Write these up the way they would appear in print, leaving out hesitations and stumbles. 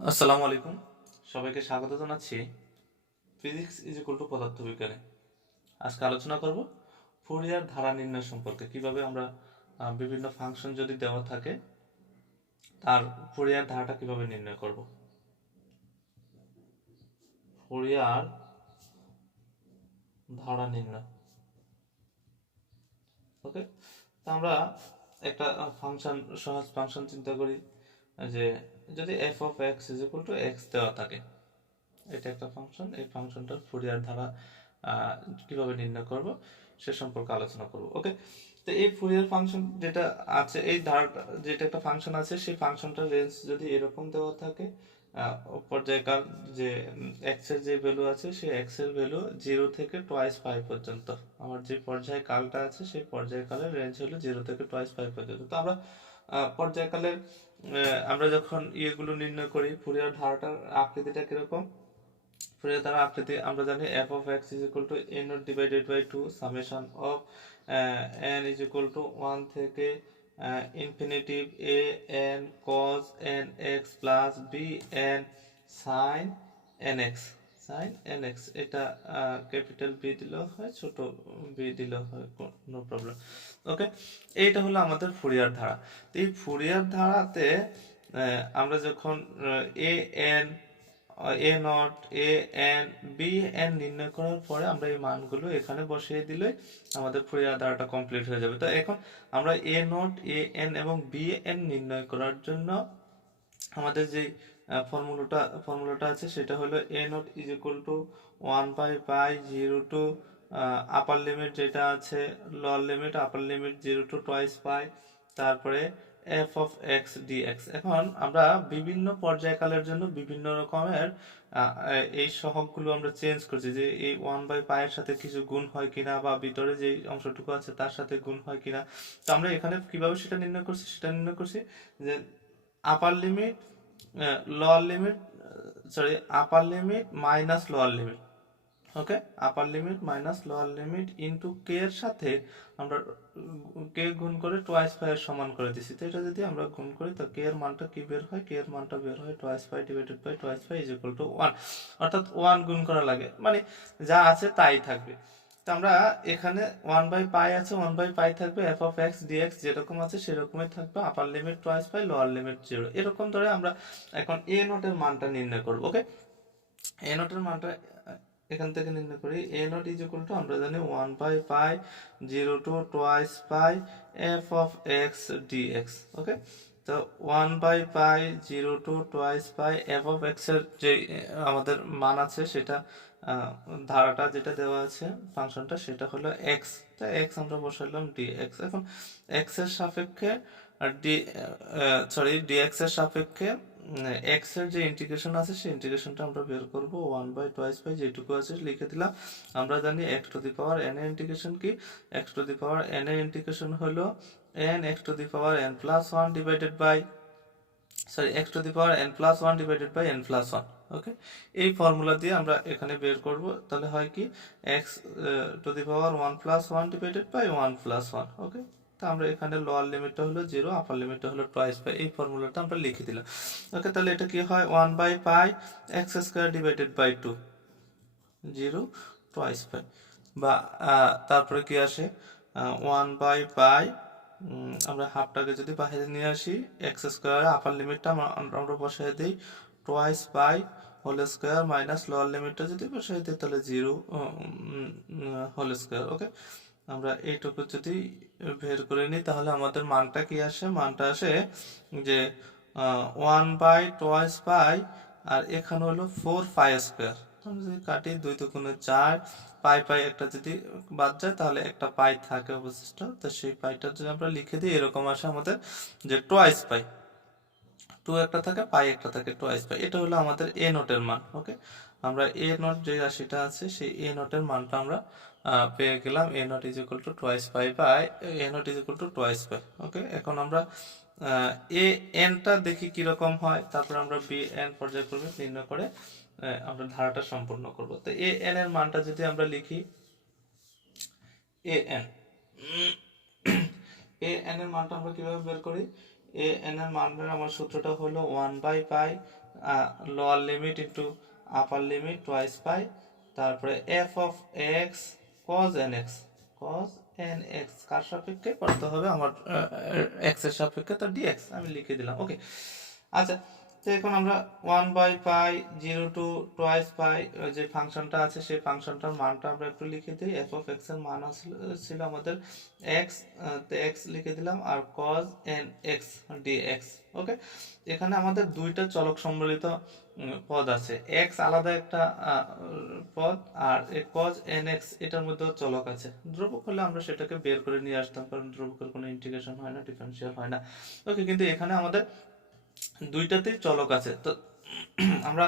আসসালামু আলাইকুম, সবাইকে স্বাগত জানাচ্ছি ফিজিক্স ইজ ইকুয়াল টু পদার্থবিজ্ঞানে। আজকে আলোচনা করব ফুরিয়ার ধারা নির্ণয় সম্পর্কে। কিভাবে আমরা বিভিন্ন ফাংশন যদি দেওয়া থাকে তার ফুরিয়ার ধারাটা কিভাবে নির্ণয় করব। ফুরিয়ার ধারা নির্ণয়। ওকে, তো আমরা একটা ফাংশন, সহজ ফাংশন চিন্তা করি যে যদি F of x is equal two x দেওয়া থাকে, এটা একটা ফাংশন, এই ফাংশনটার ফুরিয়ার ধারা কিভাবে নির্ণয় করব সে সম্পর্কে আলোচনা করব। ওকে, তো এই ফুরিয়ার ফাংশন যেটা আছে, এই ধারাটা যেটা একটা ফাংশন আছে, সেই ফাংশনটার রেঞ্জ যদি এরকম দেওয়া থাকে, পর্যায়কাল যে এক্স এর যে ভ্যালু আছে সেই এক্স এর ভ্যালু 0 থেকে টোয়াইস পাই পর্যন্ত। আমার যে পর্যায়কালটা আছে সেই পর্যায়কালের রেঞ্জ হলো 0 থেকে টোয়াইস পাই পর্যন্ত। তো আমরা পর্যায়কালের আমরা যখন ইয়েগুলো নির্ণয় করি, ফুরিয়ার ধারাটার আকৃতিটা কিরকম। ফুরিয়ার ধারা আকৃতি আমরা জানি f of x is equal to a naught divided by 2 summation of n is equal to 1 থেকে infinitive a n cos n x plus b n sin nx sin nx। এটা capital B দিলেও হয়, ছোট B দিলেও হয়, no problem. ওকে, এইটা হলো আমাদের ফুরিয়ার ধারা। তো এই ফুরিয়ার ধারাতে আমরা যখন a n a naught a n b n নির্ণয় করার পরে আমরা এই মানগুলো এখানে বসিয়ে দিলে আমাদের ফুরিয়ার ধারাটা কমপ্লিট হয়ে যাবে। তো এখন আমরা এ নট এ এন এবং বি এন নির্ণয় করার জন্য আমাদের যে ফর্মুলাটা আছে সেটা হলো a naught is equal to 1/π 0 to upper limit যেটা আছে lower limit, upper limit 0 to twice pi, তারপরে এফ অফ এক্স ডিএক্স। এখন আমরা বিভিন্ন পর্যায়কালের জন্য বিভিন্ন রকমের এই সহগগুলো আমরা চেঞ্জ করছি, যে এই 1/π এর সাথে কিছু গুণ হয় কিনা বা ভিতরে যে অংশটুকু আছে তার সাথে গুণ হয় কিনা। তো আমরা এখানে কিভাবে সেটা নির্ণয় করছি যে upper limit lower limit, sorry upper limit minus lower limit. Okay, upper limit minus lower limit into কে এর সাথে আমরা কে গুণ করে টোয়াইস পাই এর সমান করে দিছি। তো এটা যদি আমরা গুণ করি তো কে এর মানটা কি বের হয়, কে এর মানটা বের হয় twice pi divided by twice pi is equal to 1, অর্থাৎ 1 গুণ করা লাগে, মানে যা আছে তাই থাকবে। তো আমরা এখানে 1/π আছে, 1/π থাকবে, এফ অফ এক্স ডিএক্স যেরকম আছে সেরকমই থাকবে, আপার লিমিট টোয়াইস পাই লোয়ার লিমিট 0, এরকম ধরে আমরা এখন এ নটের মানটা নির্ণয় করব। ওকে, এ নটের মানটা এখান থেকে নির্ণয় করি। A naught is equal to আমরা জানি 1/π 0 to twice pi f of x dx. Okay, তো 1/π 0 to twice pi f of x এর যে আমাদের মান আছে সেটা ধারাটা যেটা দেওয়া আছে ফাংশনটা সেটা হলো এক্স। তো এক্স আমরা বসাইলাম ডিএক্স। এখন এক্স এর সাপেক্ষে ডিএক্স এর সাপেক্ষে এক্স এর যে ইন্টিগ্রেশন আছে সেই ইন্টিগ্রেশনটা আমরা বের করব। 1/2 যেটুকু আছে লিখে দিলাম। আমরা জানি x to the power n এর ইন্টিগ্রেশন কি, x to the power n এর ইন্টিগ্রেশন হলো n x to the power n plus 1 divided by x to the power n plus 1 divided by n plus 1। Okay, এই formula দিয়ে আমরা এখানে বের করব। তাহলে হয় কি x to the power 1 plus 1 divided by 1 plus 1। Okay, তো আমরা এখানে লোয়ার লিমিটটা হলো 0, আপার লিমিটটা হলো টোয়াইস পাই, এই ফর্মুলাটা আমরা লিখে দিলাম। ওকে, তাহলে এটা কি হয় 1/π x square divided by 2, 0 twice pi, বা তারপরে কি আসে 1/π আমরা হাফটাকে যদি বাইরে নিয়ে আসি, এক্স স্কয়ার আপার লিমিটটা আমরা বসাই দিই twice pi whole square minus lower লিমিটটা যদি বসাই দিই তাহলে 0 হোল স্কয়ার। ওকে, আমরা এইটুকু যদি বের করে নিই তাহলে আমাদের মানটা কি আসে, মানটা আসে যে 1/2 আর এখানে হলো 4 পাই স্কয়ার। আমরা যদি কাটি 2 দুগুণে 4, পাই পাই একটা যদি বাদ যায় তাহলে একটা পাই থাকে অবশিষ্ট। তো সেই পাইটা যদি আমরা লিখে দিই এরকম আসে আমাদের যে টোয়াইস পাই, 2 একটা থাকে, পাই একটা থাকে, টোয়াইস পাই। এটা হলো আমাদের এ নোটের মান। ওকে, আমরা এ নোট যে রাশিটা আছে সেই এ নোটের মানটা আমরা পেয়ে গেলাম। A naught is equal to twice pi by a naught is equal to twice pi. Okay, এখন আমরা এ এনটা দেখি কিরকম হয়, তারপর আমরা বি এন পর্যায়ক্রমিক নির্ণয় করে আমরা ধারাটা সম্পূর্ণ করব। তো এ এন এর মানটা যদি আমরা লিখি, এ এন এ এন এর মানটা আমরা কিভাবে বের করি, এ এন এর মানের আমার সূত্রটা হলো 1/π lower limit into upper limit twice pi, তারপরে f of x cos n x, cos n x কার সাপেক্ষে করতে হবে, আমার এক্স এর সাপেক্ষে, তো ডিএক্স আমি লিখে দিলাম। ওকে, আচ্ছা, তো এখন আমরা 1/পাই 0 to 2 পাই যে ফাংশনটা আছে সেই ফাংশনটার মানটা আমরা একটু লিখে দিই। এফ অফ এক্স এর মান ছিল আমাদের এক্স, তো এক্স লিখে দিলাম, আর কজ এন এক্স ডিএক্স। ওকে, এখানে আমাদের দুইটা চলক সম্বলিত পদ আছে, এক্স আলাদা একটা পদ, আর কজ এন এক্স এটার মধ্যেও চলক আছে। ধ্রুবক হলে আমরা সেটাকে বের করে নিয়ে আসতাম, কারণ ধ্রুবকের কোনো ইন্টিগ্রেশন হয় না, ডিফারেন্সিয়াল হয় না। ওকে, কিন্তু এখানে আমাদের দুইটাতেই চলক আছে, তো আমরা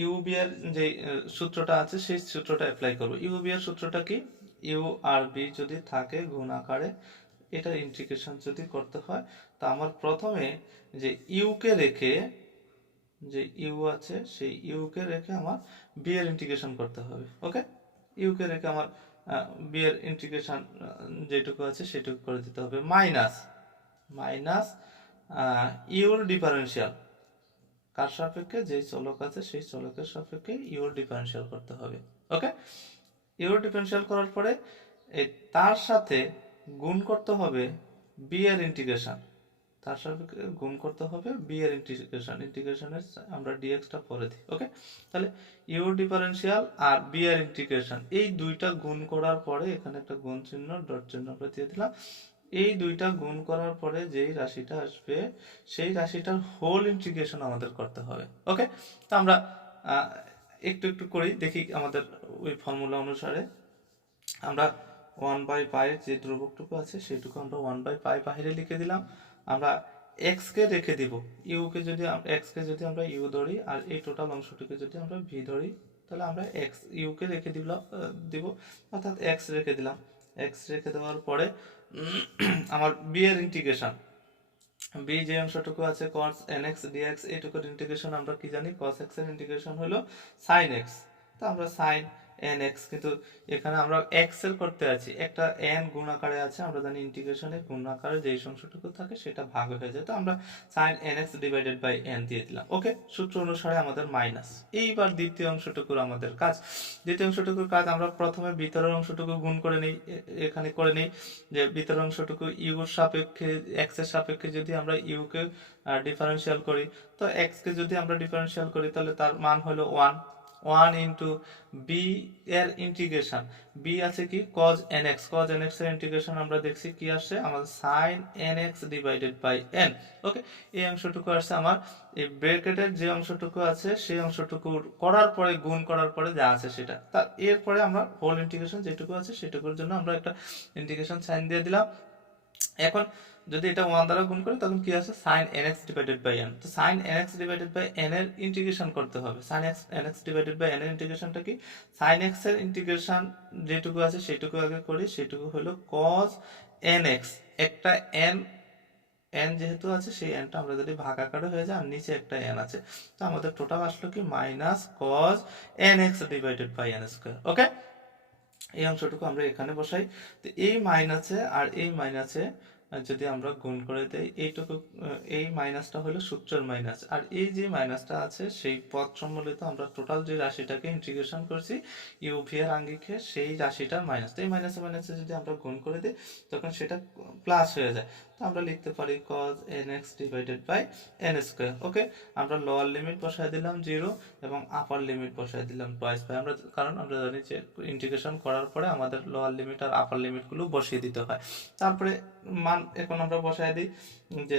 ইউবি এর যে সূত্রটা আছে সেই সূত্রটা অ্যাপ্লাই করব। ইউবি এর সূত্রটা কি, ইউ আর বি যদি থাকে গুণ আকারে, এটা ইন্টিগ্রেশন যদি করতে হয়, তা আমার প্রথমে যে ইউকে রেখে, যে ইউ আছে সেই ইউকে রেখে আমার বি এর ইন্টিগ্রেশন করতে হবে। ওকে, ইউকে রেখে আমার বি এর ইন্টিগ্রেশন যেটুকু আছে সেটুকু করে দিতে হবে, মাইনাস মাইনাস ইউর ডিফারেন্সিয়াল, কার সাপেক্ষে, যেই চলক আছে সেই চলকের সাপেক্ষে ইউর ডিফারেন্সিয়াল করতে হবে। ওকে, ইউর ডিফারেন্সিয়াল করার পরে তার সাথে গুণ করতে হবে বি এর ইন্টিগ্রেশন, তার সাপেক্ষে গুণ করতে হবে বি এর ইন্টিগ্রেশন, ইন্টিগ্রেশনের আমরা ডিএক্সটা পরে দিই। ওকে, তাহলে ইউর ডিফারেন্সিয়াল আর বি এর ইন্টিগ্রেশন এই দুইটা গুণ করার পরে এখানে একটা গুণ চিহ্ন ডট চিহ্ন আমরা দিয়ে দিলাম। এই দুইটা গুণ করার পরে যেই রাশিটা আসবে সেই রাশিটার হোল ইন্টিগ্রেশন আমাদের করতে হবে। ওকে, তো আমরা একটু একটু করি দেখি আমাদের ওই ফর্মুলা অনুসারে। আমরা 1/পাই যে ধ্রুবকটুকু আছে সেটুকু আমরা 1/পাই বাইরে লিখে দিলাম। আমরা এক্স কে রেখে দিব, ইউকে যদি এক্স কে যদি আমরা ইউ ধরি আর এই টোটাল অংশটিকে যদি আমরা ভি ধরি, তাহলে আমরা এক্স ইউকে রেখে দিব, অর্থাৎ এক্স রেখে দিলাম। এক্স রেখে দেওয়ার পরে আমার বি এর ইন্টিগ্রেশন, বি যে অংশটুকু আছে cos nx dx, এইটুকুর ইন্টিগ্রেশন আমরা কি জানি, cos x এর ইন্টিগ্রেশন হলো sin x, তো আমরা sin nx, কিন্তু এখানে আমরা x এর করতে আছি, একটা n গুণ আকারে আছে, আমরা জানি ইন্টিগ্রেশনে গুণ আকারে যেই অংশটুকু থাকে সেটা ভাগ হয়ে যায়, তো আমরা sin nx divided by n দিয়ে দিলাম। ওকে, সূত্র অনুসারে আমাদের মাইনাস। এইবার দ্বিতীয় অংশটুকুর আমাদের কাজ, দ্বিতীয় অংশটুকুর কাজ আমরা প্রথমে ভিতরের অংশটুকু গুণ করে নিই, এখানে করে নিই যে ভিতরের অংশটুকু ইউর সাপেক্ষে এক্স এর সাপেক্ষে যদি আমরা ইউকে ডিফারেন্সিয়াল করি, তো এক্স কে যদি আমরা ডিফারেন্সিয়াল করি তাহলে তার মান হলো 1 ইন্টু বি এর ইন্টিগ্রেশন, বি আছে কি cos nx, cos nx এর ইন্টিগ্রেশন আমরা দেখছি কি আসছে আমাদের sin nx divided by n। Okay, এই অংশটুকু আসছে আমার এই ব্র্যাকেটের যে অংশটুকু আছে সেই অংশটুকু করার পরে গুণ করার পরে যা আছে সেটা, তার এরপরে আমরা হোল ইন্টিগ্রেশন যেটুকু আছে সেটুকুর জন্য আমরা একটা ইন্টিগ্রেশন সাইন দিয়ে দিলাম। এখন যদি এটা 1 দ্বারা গুণ করি তখন কি আছে sin nx divided by n, তো sin nx divided by n এর ইন্টিগ্রেশন করতে হবে। sin nx divided by n এর ইন্টিগ্রেশনটা কি, sin x এর ইন্টিগ্রেশন যেটুকু আছে সেটুকু আগে করি, সেটুকু হলো cos nx, একটা n, n যেহেতু আছে সেই nটা আমরা যদি ভাগ আকারে হয়ে যায় আর নিচে একটা n আছে, তো আমাদের টোটাল আসলো কি minus cos nx divided by n square. Okay, এই অংশটুকু আমরা এখানে বসাই, তো এই মাইনাসে আর এই মাইনাসে যদি আমরা গুণ করে দেই, এইটুকু এই মাইনাসটা হলো সূত্রের মাইনাস, আর এই যে মাইনাসটা আছে সেই পদ সম্বলিত আমরা টোটাল যে রাশিটাকে ইন্টিগ্রেশন করছি ইউভি এর আঙ্গিকে সেই রাশিটার মাইনাস, তো এই মাইনাসে মাইনাসে যদি আমরা গুণ করে দিই তখন সেটা প্লাস হয়ে যায়, তো আমরা লিখতে পারি cos nx divided by n square. Okay, আমরা লোয়ার লিমিট বসায় দিলাম 0 এবং আপার লিমিট বসায় দিলাম টোয়াইস বাই, আমরা কারণ আমরা জানি যে ইন্টিগ্রেশন করার পরে আমাদের লোয়ার লিমিট আর আপার লিমিটগুলো বসিয়ে দিতে হয়। তারপরে মান এখন আমরা বসায় দিই যে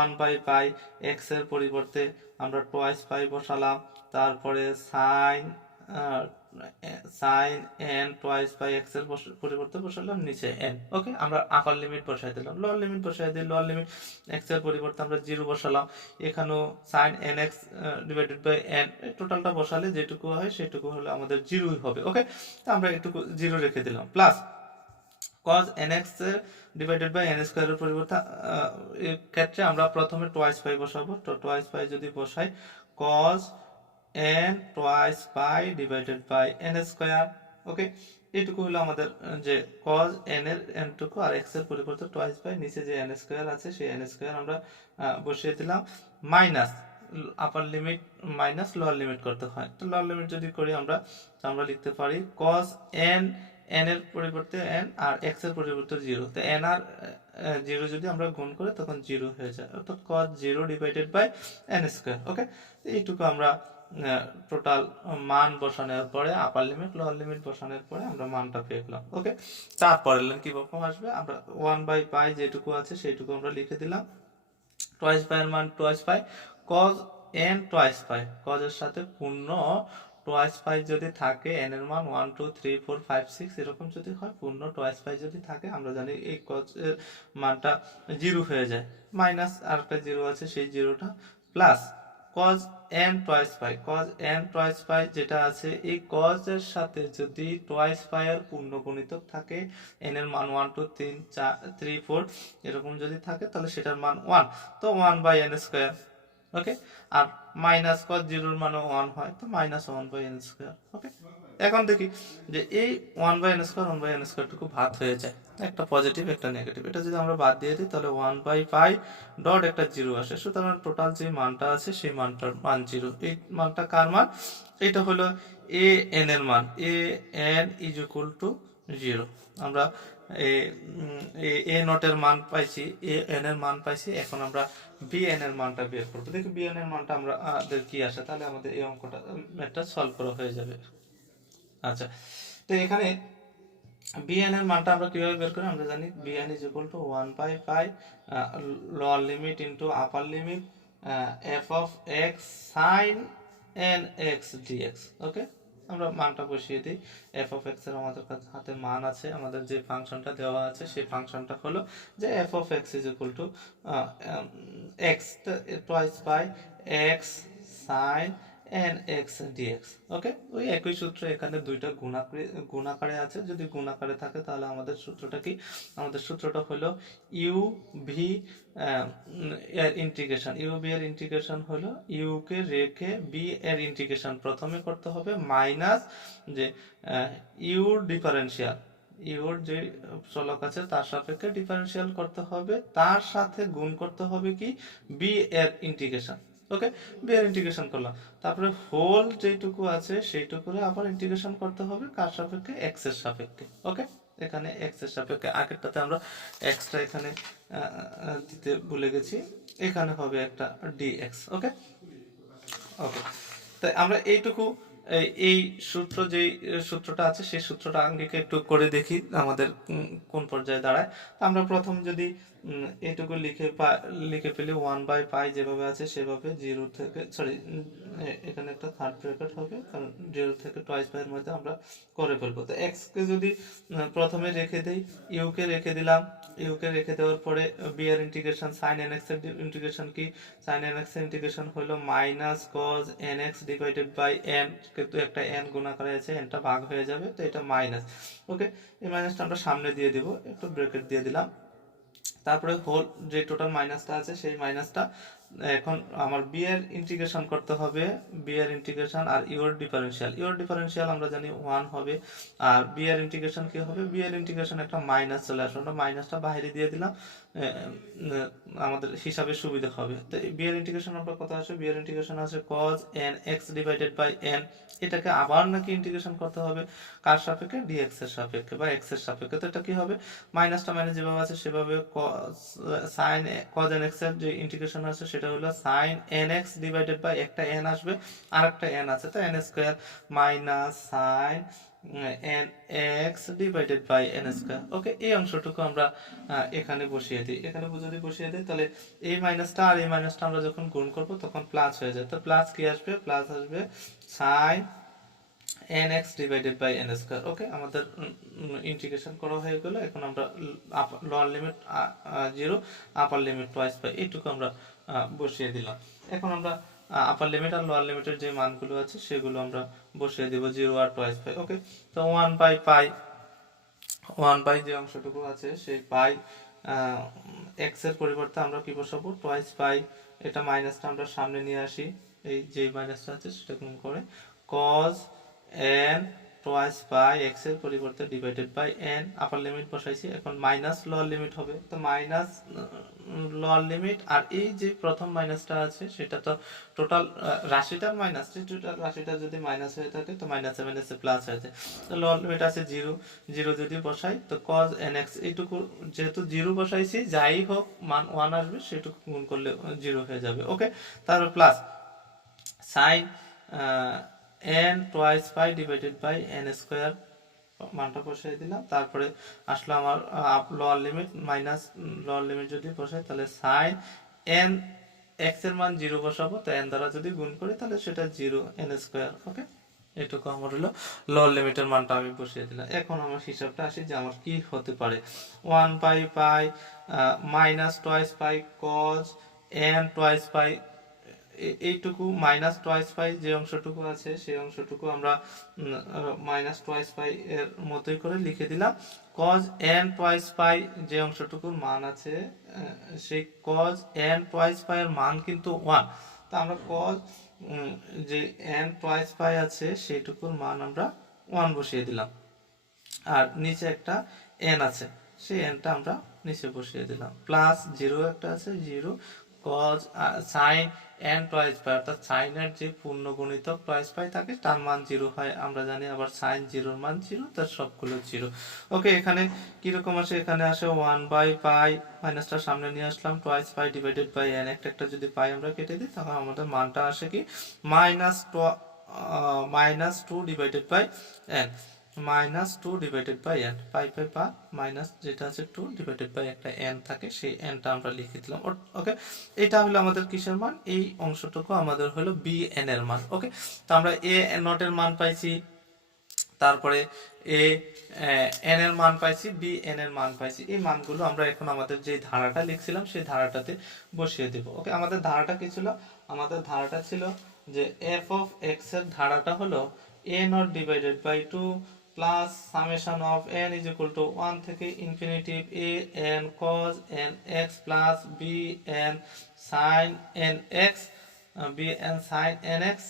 1/পাই এক্স এর পরিবর্তে আমরা টোয়াইস পাই বসালাম, তারপরে sine n twice by x এর পরিবর্তে বসালাম নিচে n। ওকে, আমরা আপার লিমিট বসাই দিলাম, লোয়ার লিমিট বসাই দিই, লোয়ার লিমিট এক্স এর পরিবর্তে আমরা 0 বসালাম, এখানেও sine nx divided by n, টোটালটা বসালে যেটুকু হয় সেটুকু হলে আমাদের 0ই হবে। ওকে, তো আমরা একটু 0 রেখে দিলাম, plus cos nx divided by n স্কয়ারের পরিবর্তে এর ক্ষেত্রে আমরা প্রথমে টোয়াইস পাই বসাবো, তো টোয়াইস পাই যদি বসাই cos n twice pi divided by n square. Okay, এইটুকু হলো আমাদের যে cos n এর n টুকু, আর x এর পরিবর্তে টোয়াইস পাই নিচে যে n স্কয়ার আছে সেই n স্কয়ার আমরা বসিয়ে দিলাম, মাইনাস আপার লিমিট মাইনাস লোয়ার লিমিট করতে হয়। তো লোয়ার লিমিট যদি করি আমরা, তো আমরা লিখতে পারি cos n, n এর পরিবর্তে n আর x এর পরিবর্তে 0, তো n আর 0 যদি আমরা গুণ করি তখন 0 হয়ে যায়, অর্থাৎ cos 0 divided by n square. Okay, এইটুকু আমরা টোটাল মান বসানোর পরে আপার লিমিট লোয়ার লিমিট বসানোর পরে আমরা মানটা পেয়ে গেলাম। ওকে, তারপরে কি রকম আসবে, আমরা 1/π যেটুকু আছে সেইটুকু আমরা লিখে দিলাম। টয়েস পাই এর মান toys pi, cos n twice pi, cos এর সাথে পূর্ণ টয়েস পাই যদি থাকে, n এর মান 1 2 3 4 5 6 এরকম যদি হয়, পূর্ণ টয়েস পাই যদি থাকে, আমরা জানি এই cos এর মানটা 0 হয়ে যায়, মাইনাস আরেকটা 0 আছে সেই 0টা, plus cos n twice pi, cos n twice pi যেটা আছে, এই cos এর সাথে যদি টয়েস পাই এর পূর্ণ গুণিতক থাকে, n এর মান 1 2 3 4 3 4 এরকম যদি থাকে, তাহলে সেটার মান 1, তো 1/n স্কয়ার। ওকে, আর মাইনাস cos 0 এর মানও 1 হয়, তো মাইনাস 1/n স্কয়ার। ওকে, এখন দেখি যে এই 1/n স্কয়ার 1/n স্কয়ার টুকু ভাগ হয়ে যায়, একটা পজিটিভ একটা নেগেটিভ, এটা যদি আমরা বাদ দিয়ে দিই তাহলে 1/π ডট একটা 0 আসে, সুতরাং টোটাল যে মানটা আছে সেই মানটার মান 0। এই মানটা কার মান, এটা হলো a n এর মান, a n is equal two 0। আমরা এ নটের মান পাইছি, এ এন এর মান পাইছি, এখন আমরা বি এন এর মানটা বের করবো। দেখি বি এন এর মানটা আমরা কি আসে, তাহলে আমাদের এই অঙ্কটা ম্যাথটা সলভ করা হয়ে যাবে। আচ্ছা, তো এখানে bn এর মানটা আমরা কিভাবে বের করি, আমরা জানি bn is equal to 1/π lower limit into upper limit f of x sin nx dx। Okay, আমরা মানটা বসিয়ে দিই, f অফ x এর আমাদের কাছে হাতে মান আছে, আমাদের যে ফাংশনটা দেওয়া আছে সেই ফাংশনটা হলো যে f of x is equal to x twice by x sin nx dx। Okay, ওই একই সূত্র এখানে দুইটা গুণাকারে আছে, যদি গুণাকারে থাকে তাহলে আমাদের সূত্রটা কি, আমাদের সূত্রটা হলো ইউ ভি এর ইন্টিগ্রেশন, ইউ বি এর ইন্টিগ্রেশন হলো ইউ কে রেখে বি এর ইন্টিগ্রেশন প্রথমে করতে হবে, মাইনাস যে ইউর ডিফারেন্সিয়াল, ইউর যে চলক আছে তার সাপেক্ষে ডিফারেন্সিয়াল করতে হবে, তার সাথে গুণ করতে হবে কি বি এর ইন্টিগ্রেশন। ওকে, বি এর ইন্টিগ্রেশন করলাম, তারপরে হোল যেটুকু আছে সেইটুকুরে আবার ইন্টিগ্রেশন করতে হবে কার সাপেক্ষে, এক্স এর সাপেক্ষে। ওকে, এখানে এক্স এর সাপেক্ষে, আগেরটাতে আমরা এক্সটা এখানে দিতে ভুলে গেছি, এখানে হবে একটা ডিএক্স। ওকে, ওকে, তাই আমরা এইটুকু এই সূত্র যেই সূত্রটা আছে সেই সূত্রটা আগে একটু করে দেখি আমাদের কোন পর্যায়ে দাঁড়ায়। আমরা প্রথম যদি এইটুকু লিখে ফেলি 1/π যেভাবে আছে সেভাবে, 0 থেকে সরি এখানে একটা থার্ড ব্র্যাকেট হবে, কারণ 0 থেকে টয়েস পাই এর মধ্যে আমরা করে ফেলবো। তো x কে যদি প্রথমে রেখে দেই, ইউ কে রেখে দিলাম, ইউ কে রেখে দেওয়ার পরে বি এর ইন্টিগ্রেশন, sin nx এর ইন্টিগ্রেশন কি, sin nx এর ইন্টিগ্রেশন হলো minus cos nx divided by n, কিন্তু একটা n গুণাকারে আছে, nটা ভাগ হয়ে যাবে, তো এটা মাইনাস। ওকে, এই মাইনাসটা আমরা সামনে দিয়ে দেব, একটু ব্র্যাকেট দিয়ে দিলাম, তারপরে হোল যে টোটাল মাইনাসটা আছে সেই মাইনাসটা এখন আমার বি এর ইন্টিগ্রেশন করতে হবে, বি এর ইন্টিগ্রেশন আর ইউর ডিফারেন্সিয়াল, ইউর ডিফারেন্সিয়াল আমরা জানি 1 হবে, আর বি এর ইন্টিগ্রেশন কি হবে, বি এর ইন্টিগ্রেশন একটা মাইনাস চলে আসবে, আমরা মাইনাসটা বাইরে দিয়ে দিলাম, আমাদের হিসাবে সুবিধা হবে। তো বি এর ইন্টিগ্রেশন আমরা কত আসে, বি এর ইন্টিগ্রেশন আছে cos nx divided by n, এটাকে আবার নাকি ইন্টিগ্রেশন করতে হবে কার সাপেক্ষে, dx এর সাপেক্ষে বা x এর সাপেক্ষে। তো এটা কি হবে, মাইনাসটা মাইনাস যেভাবে আছে সেভাবে sin cos nx এর যে ইন্টিগ্রেশন আছে সেটা হলো sin nx ডিভাইডেড বাই একটা n আসবে, আর একটা n আছে, তো n square minus sin nx divided by n square. Okay, এই অংশটুকু আমরা এখানে বসিয়ে দিই, এখানে যদি বসিয়ে দিই তাহলে এই মাইনাসটা আর এই মাইনাসটা আমরা যখন গুণ করব তখন প্লাস হয়ে যায়, তো প্লাস কি আসবে, প্লাস আসবে sin nx divided by n square. Okay, আমাদের ইন্টিগ্রেশন করা হয়ে গেল, এখন আমরা lower limit 0 upper limit twice pi, এইটুকু আমরা বসিয়ে দিলাম। এখন আমরা আপার লিমিট আর লোয়ার লিমিটের যে মানগুলো আছে সেগুলো আমরা বসিয়ে দেব, 0 আর টুয়াইস পাই। ওকে, তো 1/π যে অংশটুকু আছে সেই পাই এক্স এর পরিবর্তে আমরা কি বসাবো, টুয়াইস পাই, এটা মাইনাসটা আমরা সামনে নিয়ে আসি, এই যে মাইনাসটা আছে সেটা গুণ করে cos n twice pi x এর পরিবর্তে divided by n upper limit বসাইছি, এখন মাইনাস লোয়ার লিমিট হবে, তো মাইনাস লোয়ার লিমিট আর এই যে প্রথম মাইনাসটা আছে সেটা তো টোটাল রাশিটার মাইনাস, টোটাল রাশিটা যদি মাইনাস হয়ে থাকে তো মাইনাসে মাইনাসে প্লাস হয়ে যায়, তো লোয়ার লিমিট আছে জিরো, জিরো যদি বসাই তো কজ এন এক্স এইটুকু যেহেতু জিরো বসাইছি যাই হোক মান ওয়ান আসবে সেটুকু গুণ করলে জিরো হয়ে যাবে। ওকে, তারপর plus sine n twice pi divided by n square মানটা বসাই দিলাম, তারপরে আসলো আমার lower limit minus lower limit যদি বসাই তাহলে সাইন এন এক্স এর মান জিরো বসাবো, তো এন দ্বারা যদি গুণ করি তাহলে সেটা জিরো এন স্কোয়ার। ওকে, এটুকু আমার হলো লোয়ার লিমিটের মানটা আমি বসিয়ে দিলাম। এখন আমার হিসাবটা আসি যে আমার কি হতে পারে, one pi pi minus twice pi cos n twice pi, এইটুকু মাইনাস টোয়াইস পাই যে অংশটুকু আছে সেই অংশটুকু আমরা মাইনাস টোয়াইস পাই এর মতোই করে লিখে দিলাম। কজ এন টোয়াইস পাই যে অংশটুকুর মান আছে সেই কজ এন টোয়াইস পাই এর মান কিন্তু ওয়ান, তো আমরা কজ যে এন টোয়াইস পাই আছে সেইটুকুর মান আমরা ওয়ান বসিয়ে দিলাম, আর নিচে একটা এন আছে সেই এনটা আমরা নিচে বসিয়ে দিলাম, প্লাস জিরো একটা আছে zero cause sign n twice পাই, অর্থাৎ সাইনের যে পূর্ণ গুণিতক টোয়াইস পাই থাকে তার মান জিরো হয় আমরা জানি, আবার সাইন জিরোর মান জিরো, তার সবগুলো জিরো। ওকে, এখানে কিরকম আসে, এখানে আসে ওয়ান বাই পাই মাইনাসটা সামনে নিয়ে আসলাম twice pi divided by n, একটা একটা যদি পাই আমরা কেটে দিই তখন আমাদের মানটা আসে কি minus two divided by n, minus two divided by n, pi pi পা মাইনাস যেটা আছে টু ডিভাইডেড বাই একটা এন থাকে সেই এনটা আমরা লিখে দিলাম। ওকে, এটা হলো আমাদের কিসের মান, এই অংশটুকু আমাদের হলো বি এন এর মান। ওকে, তো আমরা এ নট এর মান পাইছি, তারপরে এ এন এর মান পাইছি, বি এন এর মান পাইছি, এই মানগুলো আমরা এখন আমাদের যে ধারাটা লিখছিলাম সেই ধারাটাতে বসিয়ে দেব। ওকে, আমাদের ধারাটা কি ছিল, আমাদের ধারাটা ছিল যে এফ অফ এক্স এর ধারাটা হলো a naught divided by two plus summation of n is equal to one থেকে infinity a n cos n x plus b n sine n x b n sine n x,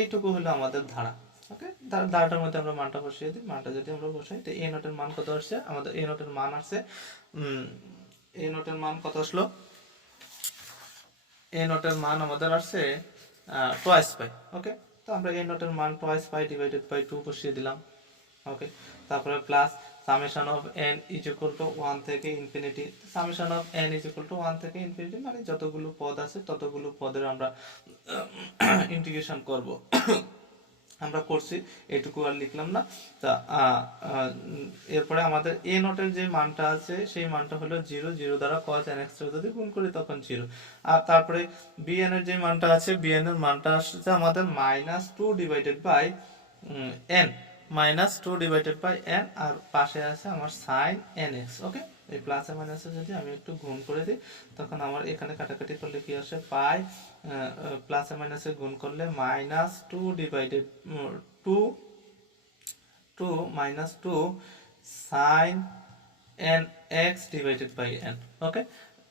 এইটুকু হলো আমাদের ধারা। ওকে, ধারাটার মধ্যে আমরা মানটা বসিয়ে দিই, মানটা যদি আমরা বসাই তো এ নটের মান কত আসছে, আমাদের এ নটের মান আসছে এ নটের মান কত আসলো, এ নটের মান আমাদের আসছে টোয়াইস পাই। ওকে, তো আমরা এ নটের মান twice pi divided by two বসিয়ে দিলাম। ওকে, তারপরে plus summation of n is equal to one থেকে infinity, summation of n is equal to one থেকে ইনফিনিটি মানে যতগুলো পদ আছে ততগুলো পদের আমরা ইন্টিগ্রেশন করব, আমরা করছি এটুকু আর লিখলাম না। তা এরপরে আমাদের এ নটের যে মানটা আছে সেই মানটা হলো জিরো, জিরো দ্বারা কজ এন এক্স যদি গুণ করি তখন জিরো, আর তারপরে বি এন এর যে মানটা আছে বি এন এর মানটা আসছে আমাদের minus two divided by n, minus two divided by n, আর পাশে আছে আমার সাইন এন এক্স। ওকে, এই প্লাসে মাইনাসে যদি আমি একটু গুণ করে দিই তখন আমার এখানে কাটাকাটি করলে কি আসে পাই, প্লাসে মাইনাসে গুণ করলে minus two divided two two minus two sine n x divided by n. Okay,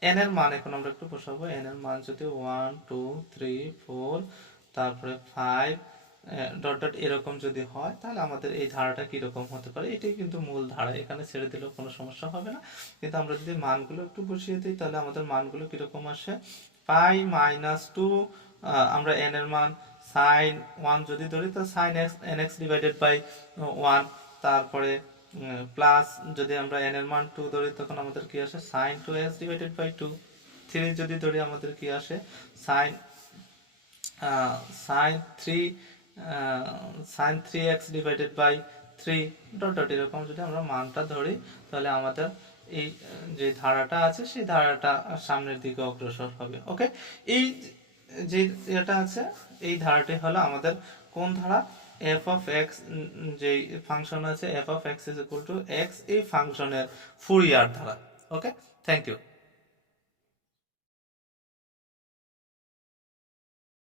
n এর মান এখন আমরা একটু বসাবো, এন এর মান যদি ওয়ান টু থ্রি ফোর তারপরে ফাইভ ডট ডট এরকম যদি হয় তাহলে আমাদের এই ধারাটা কিরকম হতে পারে, এটাই কিন্তু মূল ধারা, এখানে ছেড়ে দিলেও কোনো সমস্যা হবে না, কিন্তু আমরা যদি মানগুলো একটু বসিয়ে দিই তাহলে আমাদের মানগুলো কিরকম আসে, পাই মাইনাস টু আমরা এন এর মান সাইন ওয়ান যদি ধরি তো sine x n x divided by one, তারপরে প্লাস যদি আমরা এন এর মান টু ধরি তখন আমাদের কি আসে sine two x divided by two, three যদি ধরি আমাদের কি আসে sine sine three sine three x divided by three dot dot এরকম যদি আমরা মানটা ধরি তাহলে আমাদের এই যে ধারাটা আছে সেই ধারাটা সামনের দিকে অগ্রসর হবে। ওকে, এই যে এটা আছে এই ধারাটি হলো আমাদের কোন ধারা, এফ অফ এক্স, যে ফাংশন আছে F of x is equal two x, এই ফাংশনের ফুরিয়ার ধারা। ওকে, থ্যাংক ইউ।